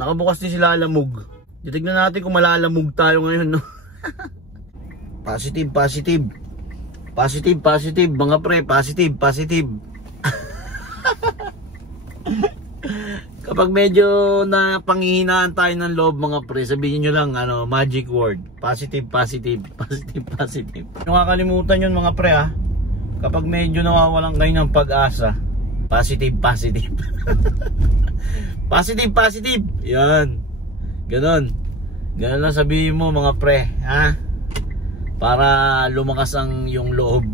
Nakabukas din sila alamog. Titignan natin kung malalamog tayo ngayon, no? Positive, positive. Positive, positive, mga pre. Positive, positive. Kapag medyo napanghihinaan tayo ng loob, mga pre, sabihin nyo lang, magic word. Positive, positive. Positive, positive. Yung kakalimutan yun, mga pre, ha? Kapag medyo nawawalan kayo ng pag-asa, positive, positive. Positive, positive. Yan. Ganon. Ganon lang sabihin mo, mga pre, ha? Para lumakas ang yung loob.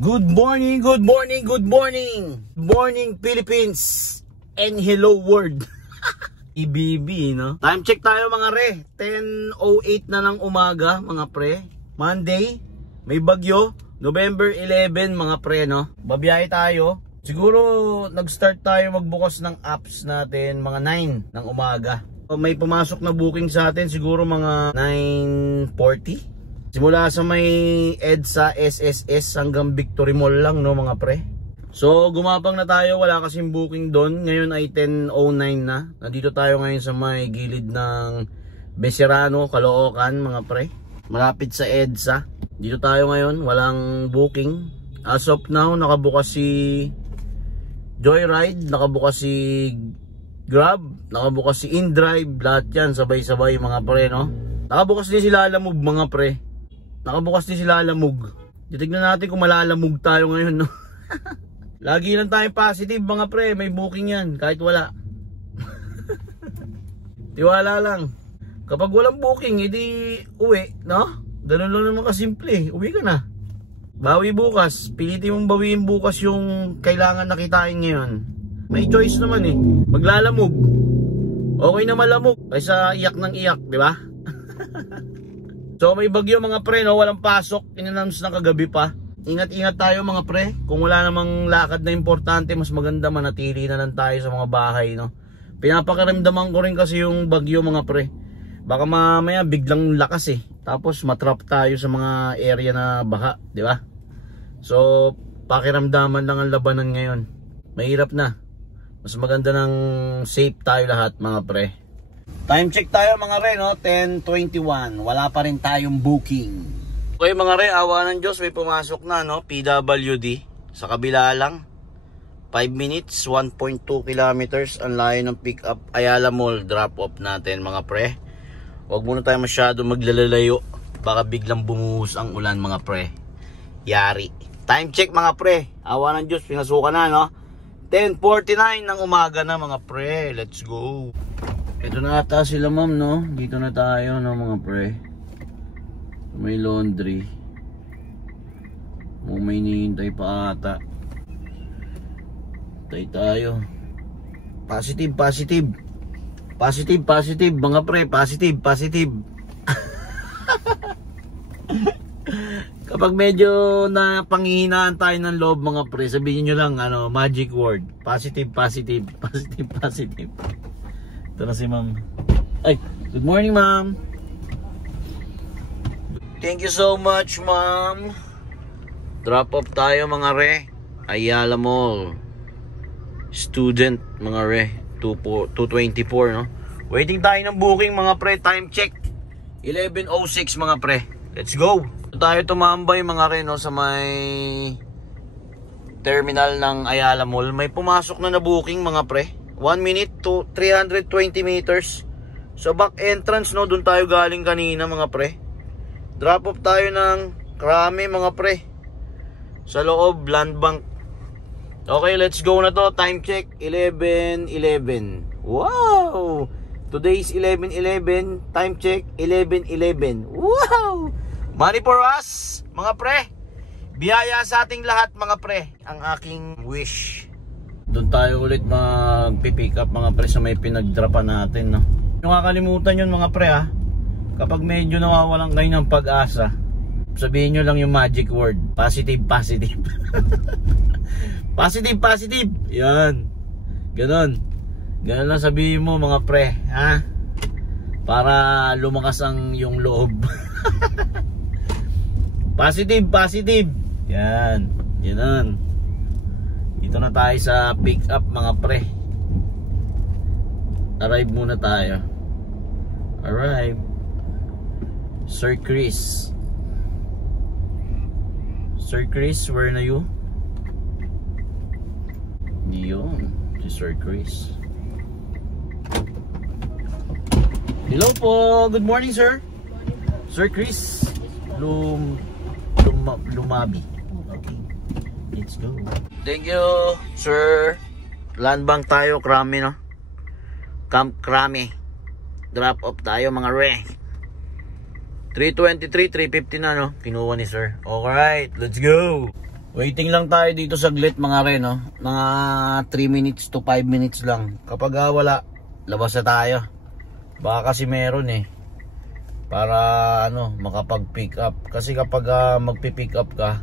Good morning, good morning, good morning. Morning Philippines and hello world. IBB, no? Time check tayo, mga re. 10:08 na ng umaga, mga pre. Monday, may bagyo. November 11, mga pre, no? Babiyahe tayo. Siguro nag-start tayo magbukas ng apps natin mga 9 ng umaga. May pumasok na booking sa atin siguro mga 9:40. Simula sa may EDSA, SSS hanggang Victory Mall lang, no, mga pre. So gumapang na tayo, wala kasing booking doon. Ngayon ay 10:09 na. Nandito tayo ngayon sa may gilid ng Becerrano, Caloocan, mga pre. Malapit sa EDSA. Dito tayo ngayon, walang booking. As of now, nakabukas si Joyride, nakabukas si Grab, nakabukas si InDrive. Lahat yan, sabay-sabay, mga pre, no. Nakabukas din sila Alamog, mga pre. Nakabukas din sila alamog. Titignan natin kung malalamog tayo ngayon, no? Lagi lang tayo positive, mga pre. May booking yan, kahit wala. Tiwala lang. Kapag walang booking, edi uwi, no? Ganun lang naman kasimple. Uwi ka na. Bawi bukas. Pilitin mong bawiin bukas yung kailangan nakitain ngayon. May choice naman eh. Maglalamog. Okay na malamog kaysa iyak ng iyak, di ba? So may bagyo, mga pre, no? Walang pasok. In-announce na kagabi pa. Ingat-ingat tayo, mga pre. Kung wala namang lakad na importante, mas maganda manatili na lang tayo sa mga bahay, no? Pinapakaramdaman ko rin kasi yung bagyo, mga pre. Baka mamaya biglang lakas eh. Tapos matrap tayo sa mga area na baha, di ba? So pakiramdaman lang ang labanan ngayon. Mahirap na. Mas maganda ng safe tayo lahat, mga pre. Time check tayo, mga re, no? 10:21. Wala pa rin tayong booking. Okay, mga re, awa ng Diyos, may pumasok na, no? PWD. Sa kabila lang. 5 minutes, 1.2 kilometers. Ang layo ng pick up. Ayala Mall, drop off natin, mga pre. Huwag muna tayo masyado maglalalayo. Baka biglang bumuhos ang ulan, mga pre. Yari. Time check, mga pre. Awa ng Diyos, pinasukan na, no? 10:49 ng umaga na, mga pre. Let's go. Ito na ata sila, ma'am, no? Dito na tayo, no, mga pre. May laundry. O may hinihintay pa ata. Tay tayo. Positive, positive. Positive, positive, mga pre. Positive, positive. Kapag medyo napanghihinaan tayo ng loob, mga pre, sabihin nyo lang, magic word. Positive, positive. Positive, positive. Ito na si ma'am. Ay, good morning, ma'am. Thank you so much, ma'am. Drop off tayo, mga re. Ayala Mall. Student, mga re. 224, no? Waiting tayo ng booking, mga pre. Time check 11:06, mga pre. Let's go. Ito tayo tumambay, mga re, no? Sa may terminal ng Ayala Mall. May pumasok na booking, mga pre. 1 minute to 320 meters. So back entrance, no? Doon tayo galing kanina, mga pre. Drop off tayo ng Krame, mga pre. Sa loob, Land Bank. Okay, let's go na to. Time check 11:11. Wow! Today is 11:11. Time check 11:11. Wow! Money for us, mga pre. Biyaya sa ating lahat, mga pre. Ang aking wish. Doon tayo ulit magpipick up, mga pre, sa may pinagdrapan natin, no? Yung kakalimutan yun, mga pre, ha? kapag medyo nawawalan kayo ng pag-asa, sabihin nyo lang yung magic word, positive, positive. Positive, positive. Yan. Ganon. Ganon lang sabihin mo mga pre, ha? Para lumakas ang yung loob. Positive, positive. Yan. Ganon. Dito na tayo sa pick up mga pre. Arrive muna tayo. Arrive. Sir Chris. Sir Chris, where na you? Yun, si Sir Chris. Hello po, good morning sir. Sir Chris Lumabi. Okay, let's go. Thank you sir. Land bank tayo, Krami no. Camp Krami. Drop off tayo mga re. 323, 350 na no. Kinuha ni sir. Alright, let's go. Waiting lang tayo dito saglit mga re no. Mga 3 minutes to 5 minutes lang. Kapag wala, labas na tayo. Baka kasi meron para ano, makapag-pick up. Kasi kapag magpi-pick up ka,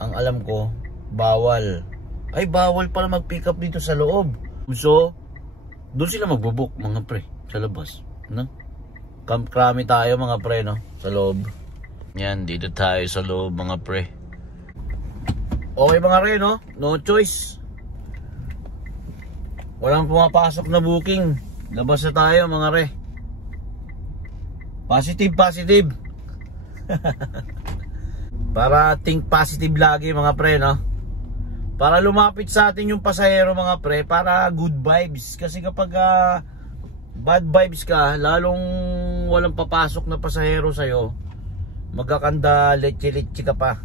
ang alam ko, bawal. Ay, bawal pala mag-pick up dito sa loob. So, doon sila magbubuk mga pre, sa labas, no? Camp Krami tayo mga pre, no? Sa loob. Yan, dito tayo sa loob mga pre. Okay mga pre, no? No choice. Walang pumapasok na booking. Labas na tayo mga re. Positive, positive. Para think positive lagi mga pre, no? Para lumapit sa atin yung pasahero mga pre, para good vibes. Kasi kapag bad vibes ka, lalong walang papasok na pasahero sa'yo, magkakanda leche-leche ka pa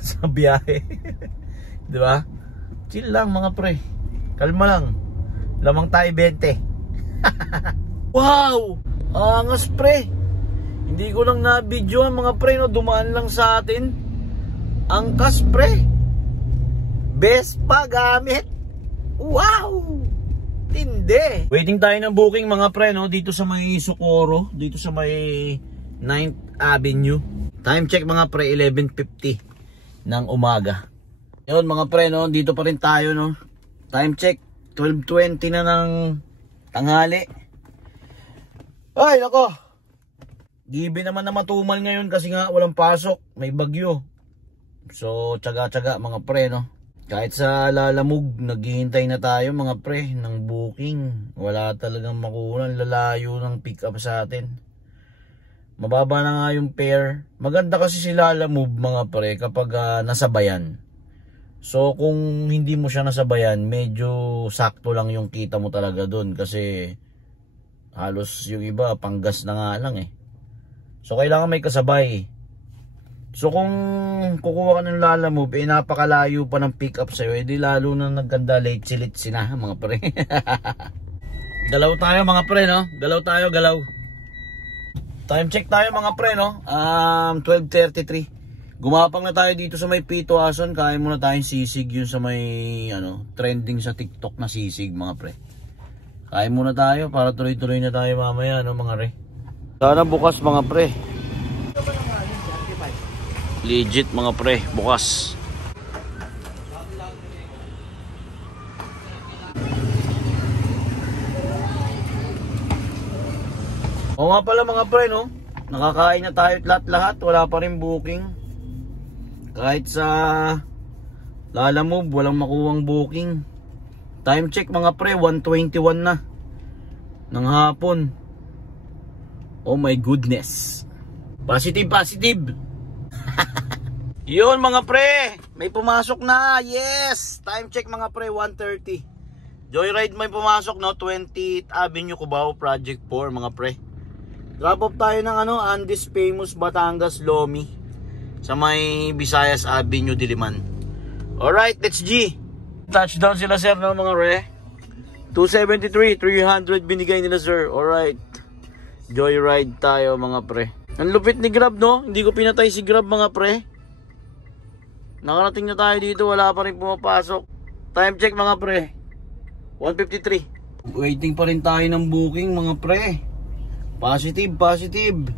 sa biyahe. Diba? Chill lang mga pre. Kalma lang. Lamang tayo 20. Wow! Angas pre. Hindi ko lang na-video mga pre, no? Dumaan lang sa atin. Angkas pre. Best pa gamit. Wow! Tindi. Waiting tayo ng booking mga pre, no? Dito sa may Socorro. Dito sa may 9th Avenue. Time check mga pre, 11:50 ng umaga. Yun mga pre, no? Dito pa rin tayo, no? Time check, 12:20 na ng tanghali. Ay, nako. Gibe naman na matumal ngayon kasi nga walang pasok. May bagyo. So, tsaga-tsaga mga pre, no? Kahit sa Lalamog, naghihintay na tayo mga pre ng booking. Wala talagang makuha. Lalayo ng pick up sa atin. Mababa na nga yung fare. Maganda kasi si Lalamove mga pre kapag nasabayan. So kung hindi mo siya nasabayan, medyo sakto lang yung kita mo talaga dun. Kasi halos yung iba panggas na nga lang So kailangan may kasabay. So kung kukuha ka ng Lalamove, napakalayo pa ng pick up sa'yo, di lalo na nagkanda late-litsi na mga pre. Galaw tayo mga pre, no? Galaw tayo, galaw. Time check tayo mga pre, no? 12:33. Gumapang na tayo dito sa may Pito Ason. Kain muna tayong sisig, yun sa may trending sa TikTok na sisig mga pre. Kain muna tayo para tuloy-tuloy na tayo mamaya, no mga re. Sana bukas mga pre. Legit mga pre, bukas. O nga pala mga pre, no? Nakakain na tayo lahat-lahat, wala pa rin booking. Kahit sa Lalamove, walang makuwang booking. Time check mga pre, 1:21 na ng hapon. Oh my goodness. Positive, positive. Yun mga pre, may pumasok na. Yes, time check mga pre, 1:30. Joyride may pumasok, no? 20th Avenue Cubao, Project 4 mga pre. Drop off tayo ng Andes Famous Batangas Lomi sa may Visayas Avenue, Diliman. Alright, let's G. Touchdown sila sir, no mga re. 273, 300 binigay nila sir. Alright, joyride tayo mga pre. Ang lupit ni Grab, no? Hindi ko pinatay si Grab mga pre. Nakarating na tayo dito, wala pa rin pumapasok. Time check mga pre, 1:53. Waiting pa rin tayo ng booking mga pre. Positive, positive.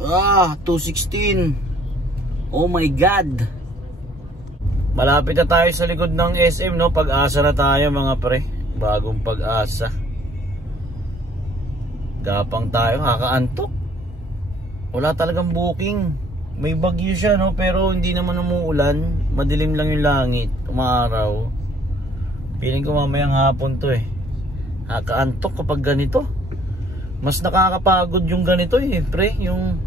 216. Oh my God. Malapit na tayo sa likod ng SM, no? Pag-asa na tayo mga pre. Bagong Pag-asa. Gapang tayo, kakaantok. Wala talagang booking. May bagyo siya, no? Pero hindi naman umuulan. Madilim lang yung langit. Umaaraw. Feeling ko mamayang hapon to eh. Kakaantok kapag ganito. Mas nakakapagod yung ganito eh, pre. Yung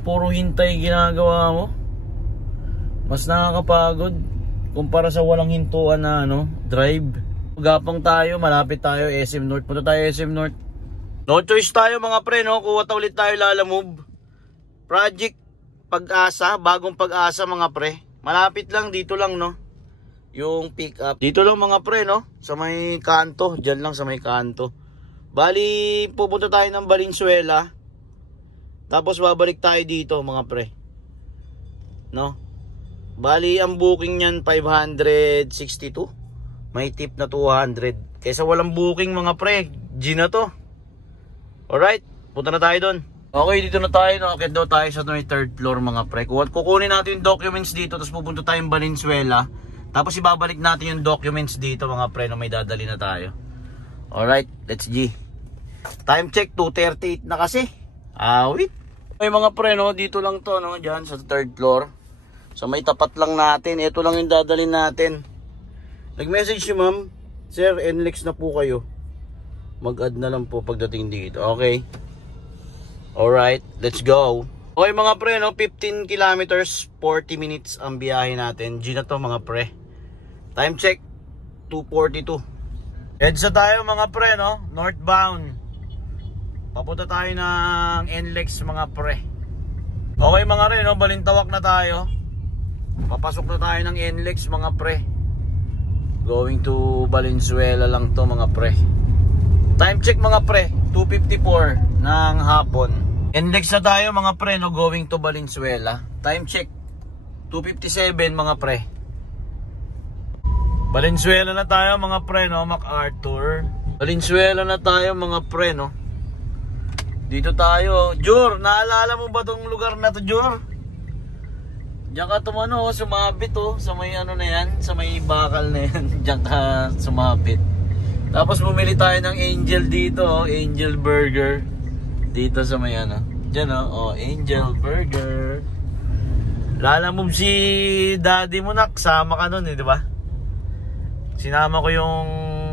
puro hintay ginagawa mo. Mas nakakapagod kumpara sa walang hintuan na drive. Gapang tayo, malapit tayo SM North. Punta tayo SM North. No choice tayo mga pre, no? Kuha ulit tayo Lalamove. Project Pag-asa, bagong Pag-asa mga pre. Malapit lang, dito lang, no? Yung pick up. Dito lang mga pre, no? Sa may kanto, diyan lang sa may kanto. Bali, pupunta tayo ng Valenzuela. Tapos babalik tayo dito mga pre. No? Bali, ang booking niyan 562. May tip na 200. Kaysa walang booking mga pre, G na to. Alright, punta na tayo doon. Okay, dito na tayo. Nakakit daw tayo sa may third floor mga pre. Kukunin natin yung documents dito. Tapos pupunta tayong Valenzuela. Tapos ibabalik natin yung documents dito mga pre na may dadali na tayo. Alright, let's G. Time check, 2:38 na kasi. Wait. Okay mga pre, no? Dito lang to, no? Diyan sa third floor. So may tapat lang natin. Ito lang yung dadalhin natin. Nag-message si ma'am, Sir, NLEX na po kayo. Mag-add na lang po pagdating dito. Okay. Alright, let's go. Okay mga pre, no? 15 kilometers, 40 minutes ang biyahe natin. G na to mga pre. Time check, 2:42. EDSA tayo mga pre, no? Northbound. Papunta tayo ng NLEX mga pre. Okay mga re, no? Balintawak na tayo. Papasok na tayo ng NLEX mga pre. Going to Valenzuela lang to mga pre. Time check mga pre, 2:54 ng hapon. NLEX na tayo mga pre, no? Going to Valenzuela. Time check, 2:57 mga pre. Valenzuela na tayo mga pre, no? MacArthur. Valenzuela na tayo mga pre, no? Dito tayo. Jor, naalala mo ba tong lugar na to, Jor? Diyan ka tumano, sumabit sa may na yan, sa may bakal na yan. Diyan ka sumabit. Tapos bumili tayo ng Angel dito, Angel Burger. Dito sa may Diyan Angel Burger. Lalamove si daddy mo nak, sama ka nun di ba? Sinama ko yung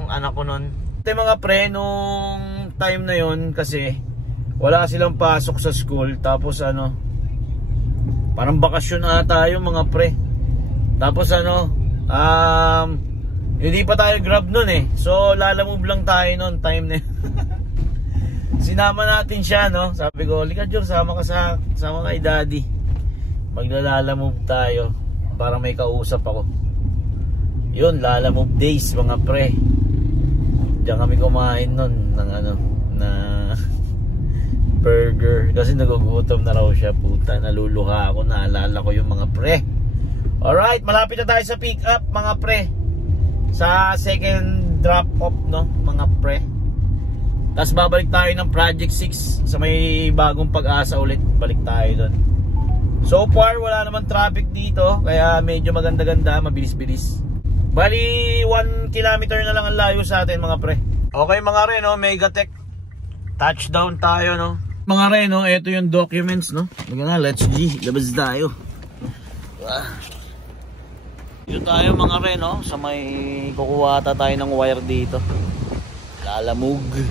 anak ko nun. Ito mga pre, nung time na yon kasi wala silang pasok sa school. Tapos parang bakasyon ata yung mga pre. Tapos hindi pa tayo Grab nun eh. So Lalamove lang tayo nun time na sinama natin siya, no? Sabi ko, "Lika Jor, sama kay daddy. Magla-Lalamove tayo para may kausap ako." Yun, Lalamove days mga pre. Diyan kami kumain nun ng na burger kasi nagugutom na raw siya. Puta, naluluha ako, naalala ko yung mga pre. Alright, malapit na tayo sa pick up mga pre. Sa second drop off, no, mga pre. Tapos babalik tayo ng Project 6 sa may bagong Pag-asa ulit. Balik tayo doon. So far wala naman traffic dito, kaya medyo maganda-ganda, mabilis-bilis. Bali 1 kilometer na lang ang layo sa atin mga pre. Okay mga re, no, Megatech. Touchdown tayo, no. Mga re, no, ito yung documents, no. Let's G, labas tayo. Dito tayo mga re, no, sa may kukuha ata tayo ng wire dito. Lalamove.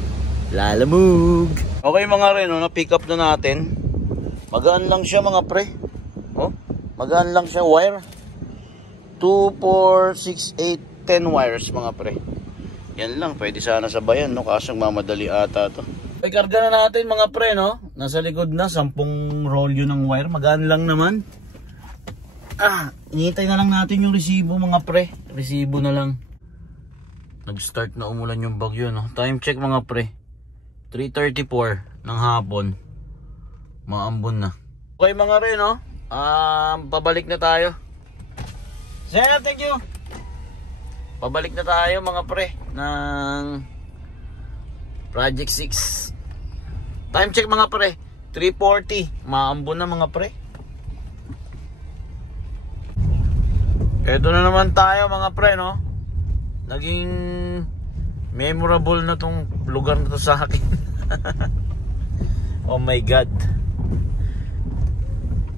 Okay mga re, no, na-pick up na natin. Magaan lang siya mga pre. Magaan lang siya, wire. 2, 4, 6, 8, 10 wires mga pre. Yan lang, pwede sana sabayan, no, kaso mamadali ata to. Ay, karga na natin mga pre, no. Nasa likod na, 10 rolyo ng wire. Magaan lang naman. Hinihintay na lang natin yung resibo mga pre. Resibo na lang. Nag-start na umulan yung bagyo, no. Time check mga pre, 3:34 ng hapon. Maambon na. Okay mga re, no. Pabalik na tayo. Sir, thank you. Pabalik na tayo mga pre ng Project 6. Time check mga pre, 3:40. Maambon na mga pre. Eto na naman tayo mga pre, no? Naging memorable na tong lugar na to sa akin. Oh my God.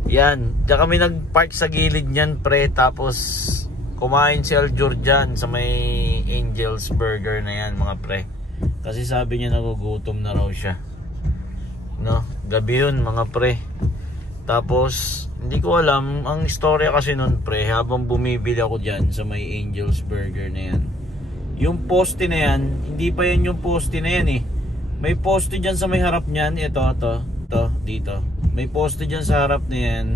Yan, diyan kami nagpark sa gilid niyan pre. Tapos kumain si Aljur dyan sa may Angel's Burger na yan mga pre. Kasi sabi niya nagugutom na raw siya, no? Gabi yun mga pre. Tapos hindi ko alam ang istorya kasi nun pre. Habang bumibili ako dyan sa may Angel's Burger na yan, yung poste na yan, hindi pa yan yung poste na yan eh. May poste dyan sa may harap niyan. Ito, dito. May poste dyan sa harap na yan,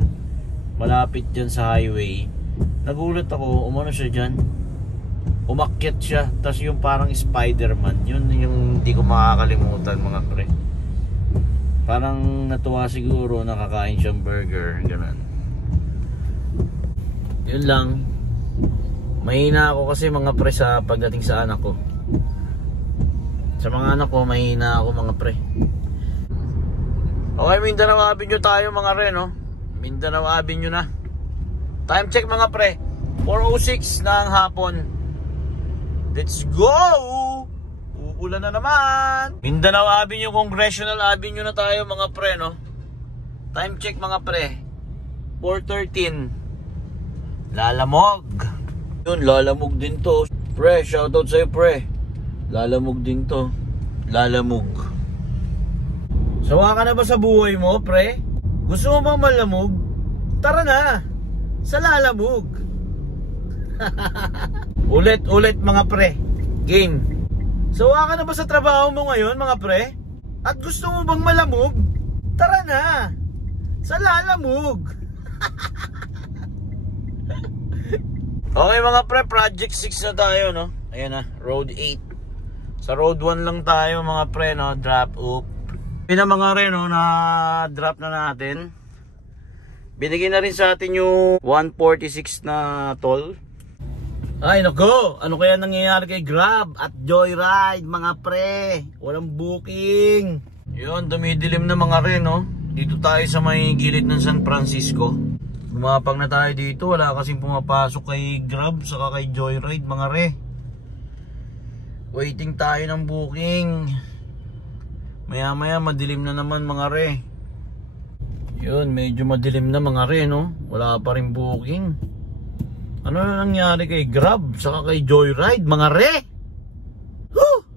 malapit dyan sa highway. Nagulat ako, umano siya dyan, umakyat siya. Tapos yung parang Spider-Man, yun yung hindi ko makakalimutan mga pre. Parang natuwa siguro, nakakain siyang burger, ganun. Yun lang. Mahina ako kasi mga pre sa pagdating sa anak ko. Sa mga anak ko, mahina ako mga pre. Okay, Mindanao Avenue tayo mga re, no? Mindanao Avenue na. Time check mga pre, 4:06 ng hapon. Let's go! Uulan na naman. Mindanao Avenue, Congressional Avenue na tayo mga pre, no? Time check mga pre, 4:13. Lalamog. Yun, lalamog din to. Pre, shoutout sa'yo pre. Lalamog din to. Lalamog. Sawa ka na ba sa buhay mo, pre? Gusto mo bang malamog? Tara na! Sa lalamog. Ulit mga pre. Game. Sawa ka na ba sa trabaho mo ngayon mga pre? At gusto mo bang malamog? Tara na! Sa lalamog. Okay mga pre, Project 6 na tayo, no? Ayan na, Road 8. Sa Road 1 lang tayo mga pre, no? Drop up. Yun na mga re, no? Na drop na natin. Binigyan na rin sa atin yung 146 na toll. Ay nako, ano kaya nangyayari kay Grab at Joyride mga pre? Walang booking. Yun, dumidilim na mga re, no? Dito tayo sa may gilid ng San Francisco. Gumapang na tayo dito, wala kasing pumapasok kay Grab saka kay Joyride mga re. Waiting tayo ng booking. Maya maya madilim na naman mga re. Yun, medyo madilim na mga re, no? Wala pa rin booking. Ano na nangyari kay Grab saka kay Joyride mga re? Woo!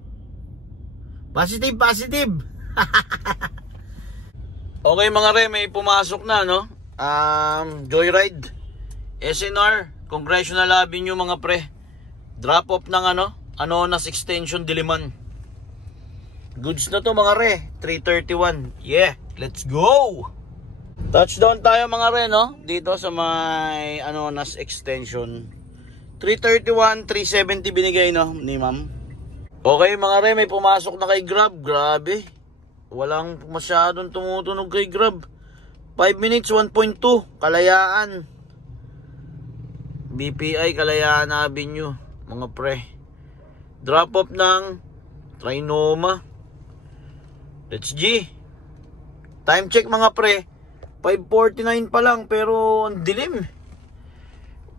Positive, positive. Okay mga re, may pumasok na, no? Joyride, SNR, Congressional Avenue mga pre. Drop off ng Anonas Extension, Diliman. Goods na to mga re, 3:31. Yeah, let's go. Touchdown tayo mga re, no? Dito sa may Anonas Extension. 3:31, 370 binigay, no, ni ma'am. Okay mga re, may pumasok na kay Grab. Grabe, walang masyadong tumutunog kay Grab. 5 minutes, 1.2, Kalayaan. BPI, Kalayaan Avenue, mga pre. Drop off ng Trinoma. Let's G. Time check mga pre, 5:49 pa lang, pero ang dilim.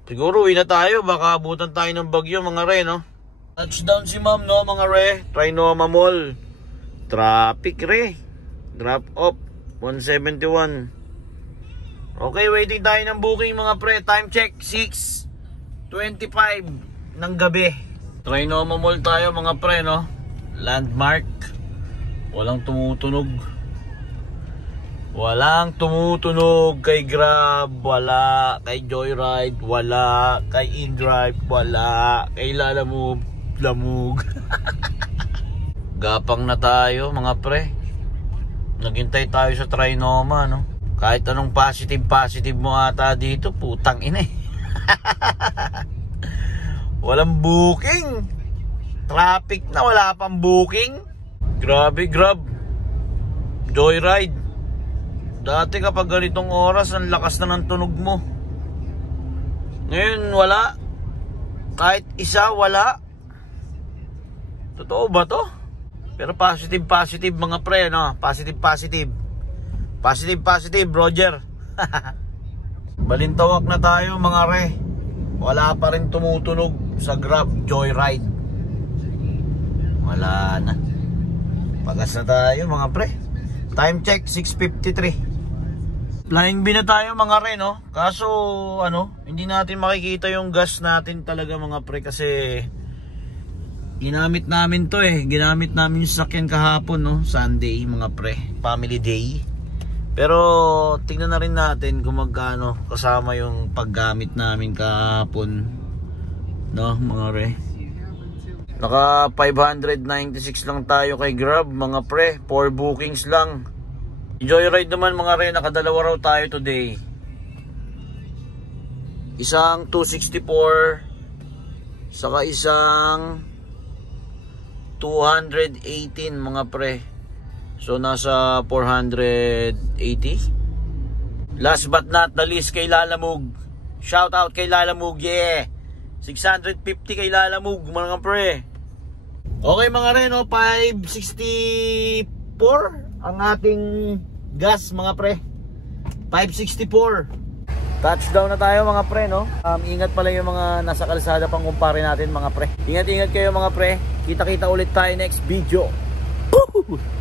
Siguro uwi na tayo, baka abutan tayo ng bagyo mga re, no? Touchdown si ma'am, no mga re. Trinoma Mall. Traffic re. Drop off 171. Okay, waiting tayo ng booking mga pre. Time check 6:25 ng gabi. Trinoma Mall tayo mga pre, no? Landmark. Walang tumutunog. Walang tumutunog kay Grab, wala kay Joyride, wala kay InDrive, wala kay Lalamog. Gapang na tayo mga pre. Naghintay tayo sa Trinoma, no? Kahit anong positive mo ata dito, putang ina eh. Walang booking. Traffic na, wala pang booking. Grabe Grab, Joyride. Dati kapag ganitong oras, ang lakas na ng tunog mo. Ngayon wala. Kahit isa wala. Totoo ba to? Pero positive mga pre, no? Positive, Roger. Balintawak na tayo mga re. Wala pa rin tumutunog sa Grab Joyride. Wala na. Pagas na tayo mga pre. Time check 6:53. Flying B na tayo mga re, no? Kaso ano, hindi natin makikita yung gas natin talaga mga pre kasi ginamit namin to ginamit namin yung sasakyan kahapon, no? Sunday mga pre, family day. Pero tingnan na rin natin kung magkano kasama yung paggamit namin kahapon, no mga re. Naka 596 lang tayo kay Grab mga pre, 4 bookings lang. Joyride naman mga re, nakadalawa raw tayo today. Isang 264 saka isang 218 mga pre. So nasa 480. Last but not the least kay Lalamove. Shout out kay Lalamove, yeah. 650 kay Lalamove mga pre. Okay mga re, no, 564 ang ating gas mga pre. 564. Touchdown na tayo mga pre, no. Ingat pala yung mga nasa kalsada pang kumpare natin mga pre. Ingat kayo mga pre. Kita-kita ulit tayo next video. Woo!